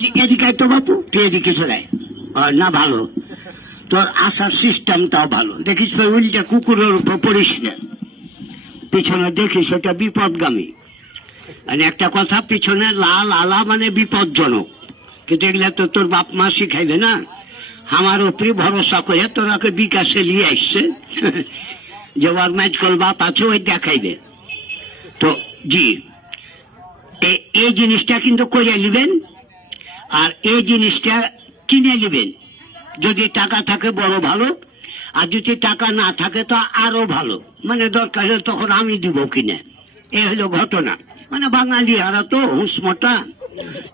এদিকে তো বাপু তুই এদিকে চলে না ভালো তোর আসার সিস্টেমটাও ভালো দেখিস উল্টা কুকুরের উপর পড়িস না পিছনে দেখিস ওটা বিপদগামী মানে একটা কথা পিছনে লাল আলা মানে বিপজ্জনক কিন্তু এগুলা তো তোর বাপ মা শিখাইবে না আমার উপরে ভরসা করে তোরাকে বিকাশে নিয়ে আসছে যে ওর ম্যাচকল বাপ আছে ওই দেখাইবে তো জি এই জিনিসটা কিন্তু করে নেবেন আর এই জিনিসটা কিনে নেবেন যদি টাকা থাকে বড় ভালো আর যদি টাকা না থাকে তো আরো ভালো মানে দরকার হলে তখন আমি দিব কিনে এ হলো ঘটনা মানে বাঙালি হারা তো হুঁসমটা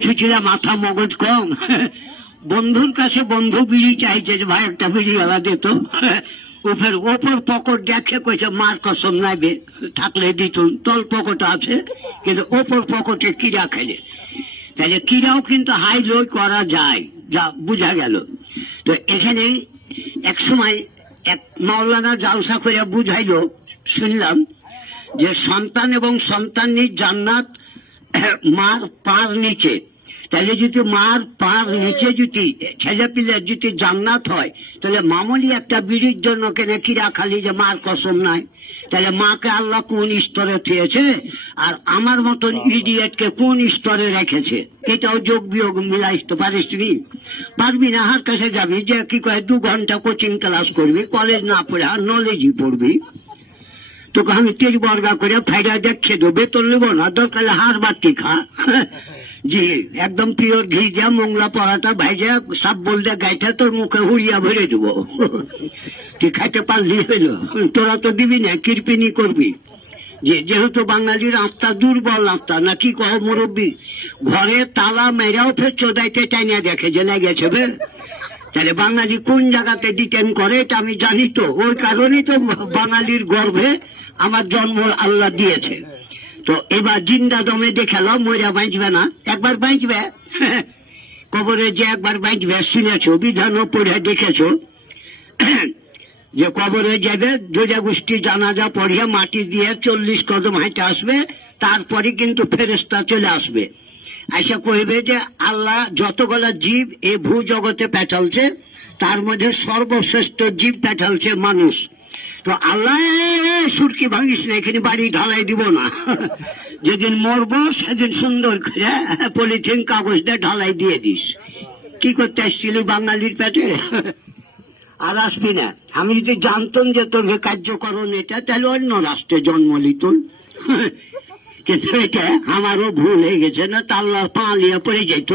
ছুচিরা মাথা মগজ কম বন্ধুর কাছে বন্ধু বিড়ি চাইছে যে ভাই একটা বিড়ি আলা দিত ওপর পকেট দেখে কইছে মার কসম নাইবে থাকলে দিত তল পকেট আছে কিন্তু ওপর পকেটে কিরা খাইলে তাহলে কিরাও কিন্তু হাই লো করা যায় যা বুঝা গেল তো এখানে এক সময় এক মাওলানা জালসা করে বুঝাইলো শুনলাম যে সন্তান এবং সন্তানের জান্নাত মার পার নিচে তাহলে যদি মার পার নিচে যদি ছেলে পিলের যদি জান্নাত হয় তাহলে মামুলি একটা বিড়ির জন্য কেন কিরা খালি যে মার কসম নাই তাহলে মাকে আল্লাহ কোন স্তরে থিয়েছে আর আমার মতন ইডিয়েটকে কোন স্তরে রেখেছে এটাও যোগ বিয়োগ মিলাইতে পারিস নি পারবি না হার কাছে যাবি যে কি কয় 2 ঘন্টা কোচিং ক্লাস করবি কলেজ না পড়ে আর নলেজই পড়বি তোকে আমি 3 বর্গা করে ফাইডা দেখে দেবো বেতন নেবো না দরকার হার বাটি খা জি একদম পিওর ঘি যা মোংলা পরাটা ভাইজা সাপ বলতে গাইটা তোর মুখে হুড়িয়া ভরে দেবো তুই খাইতে পারলি হইল তোরা তো দিবি না কিরপিনি করবি যেহেতু বাঙালির আত্মা দুর্বল আত্মা নাকি কহ মুরব্বী ঘরে তালা মেরাও ফের চোদাইতে টাইনা দেখে যে লেগেছে বে তাহলে বাঙালি কোন জায়গাতে ডিটেন করে এটা আমি জানি তো ওই কারণেই তো বাঙালির গর্ভে আমার জন্ম আল্লাহ দিয়েছে তো এবার জিন্দা দমে দেখালো মইরা বাঁচবে না একবার বাঁচবে কবরে যে একবার বাঁচবে শুনেছ বিধানও পড়ে দেখেছ যে কবরে যাবে দুজা গোষ্ঠী জানাজা পড়িয়ে মাটি দিয়ে 40 কদম হাঁটে আসবে তারপরে কিন্তু ফেরেশতা চলে আসবে আইসা কইবে যে আল্লাহ যতগুলা জীব এই ভূ জগতে পাঠালছে তার মধ্যে সর্বশ্রেষ্ঠ জীব পাঠালছে মানুষ তো আল্লাহ সুরকি ভাঙিস না এখানে বাড়ি ঢালাই দিব না যেদিন মরবো সেদিন সুন্দর করে পলিথিন কাগজ দিয়ে ঢালাই দিয়ে দিস কি করতে আসছিলি বাঙালির পেটে আর আসবি না আমি যদি জানতাম যে তোর কার্যকরণ এটা তাহলে অন্য রাষ্ট্রে জন্ম নিত কিন্তু এটা আমারও ভুল হয়ে গেছে না তা আল্লাহ পা লিয়া পড়ে যেত